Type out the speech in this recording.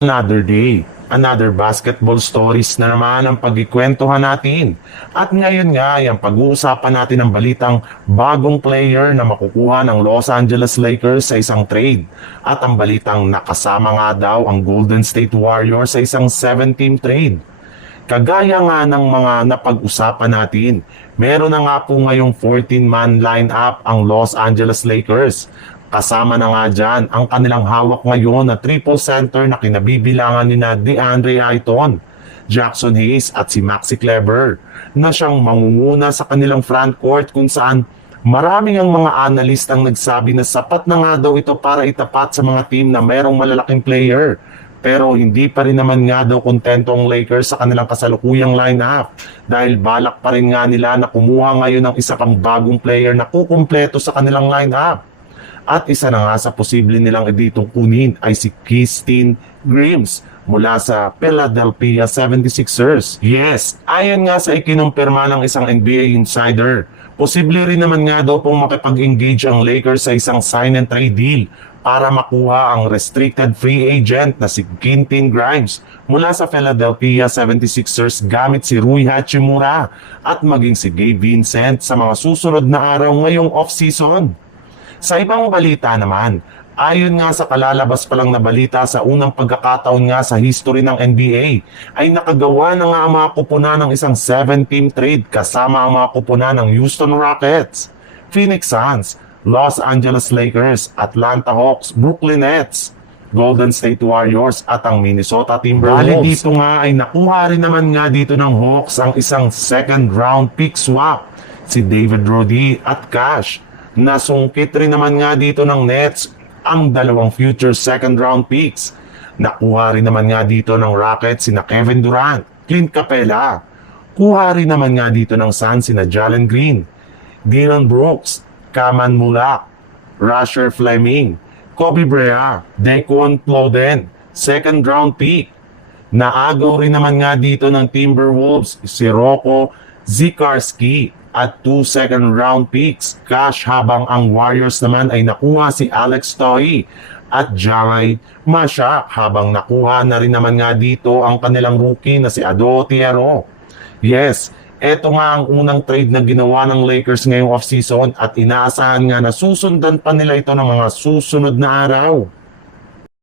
Another day, another basketball stories na naman ang pagkikwentuhan natin. At ngayon nga ay ang pag-uusapan natin ang balitang bagong player na makukuha ng Los Angeles Lakers sa isang trade. At ang balitang nakasama nga daw ang Golden State Warriors sa isang 7-team trade. Kagaya nga ng mga napag-usapan natin, meron na nga po ngayong 14-man lineup ang Los Angeles Lakers. Kasama na nga dyan ang kanilang hawak ngayon na triple center na kinabibilangan ni na DeAndre Ayton, Jackson Hayes at si Maxi Kleber na siyang mangunguna sa kanilang frontcourt kung saan maraming ang mga analyst ang nagsabi na sapat na nga daw ito para itapat sa mga team na merong malalaking player. Pero hindi pa rin naman nga daw kontento ang Lakers sa kanilang kasalukuyang lineup dahil balak pa rin nga nila na kumuha ngayon ng isa pang bagong player na kukumpleto sa kanilang lineup. At isa na nga sa posible nilang ditong kunin ay si Christine Grimes mula sa Philadelphia 76ers. Yes, ayon nga sa ikinumpirma ng isang NBA insider, posible rin naman nga daw pong makipag-engage ang Lakers sa isang sign and trade deal para makuha ang restricted free agent na si Quentin Grimes mula sa Philadelphia 76ers gamit si Rui Hachimura at maging si Gabe Vincent sa mga susunod na araw ngayong off-season. Sa ibang balita naman, ayon nga sa kalalabas pa lang na balita sa unang pagkakataon nga sa history ng NBA, ay nakagawa na nga ang mga kupuna ng isang 7-team trade kasama ang mga kupuna ng Houston Rockets, Phoenix Suns, Los Angeles Lakers, Atlanta Hawks, Brooklyn Nets, Golden State Warriors at ang Minnesota Timberwolves. Bali dito nga ay nakuha rin naman nga dito ng Hawks ang isang second round pick swap, si David Roddy at Cash. Nasungkit rin naman nga dito ng Nets ang dalawang future second round picks. Nakuha rin naman nga dito ng Rockets sina Kevin Durant, Clint Capela. Kuha rin naman nga dito ng Suns sina Jalen Green, Dillon Brooks, Kaman Mulak, Rasher Fleming, Kobe Brea, Dequan Ploden, second round pick. Naagaw rin naman nga dito ng Timberwolves si Rocco Zikarski at 2 second round picks cash, habang ang Warriors naman ay nakuha si Alex Toy at Jaray Mashak, habang nakuha na rin naman nga dito ang kanilang rookie na si Ado Tiero. Yes, eto nga ang unang trade na ginawa ng Lakers ngayong offseason at inaasahan nga na susundan pa nila ito ng mga susunod na araw.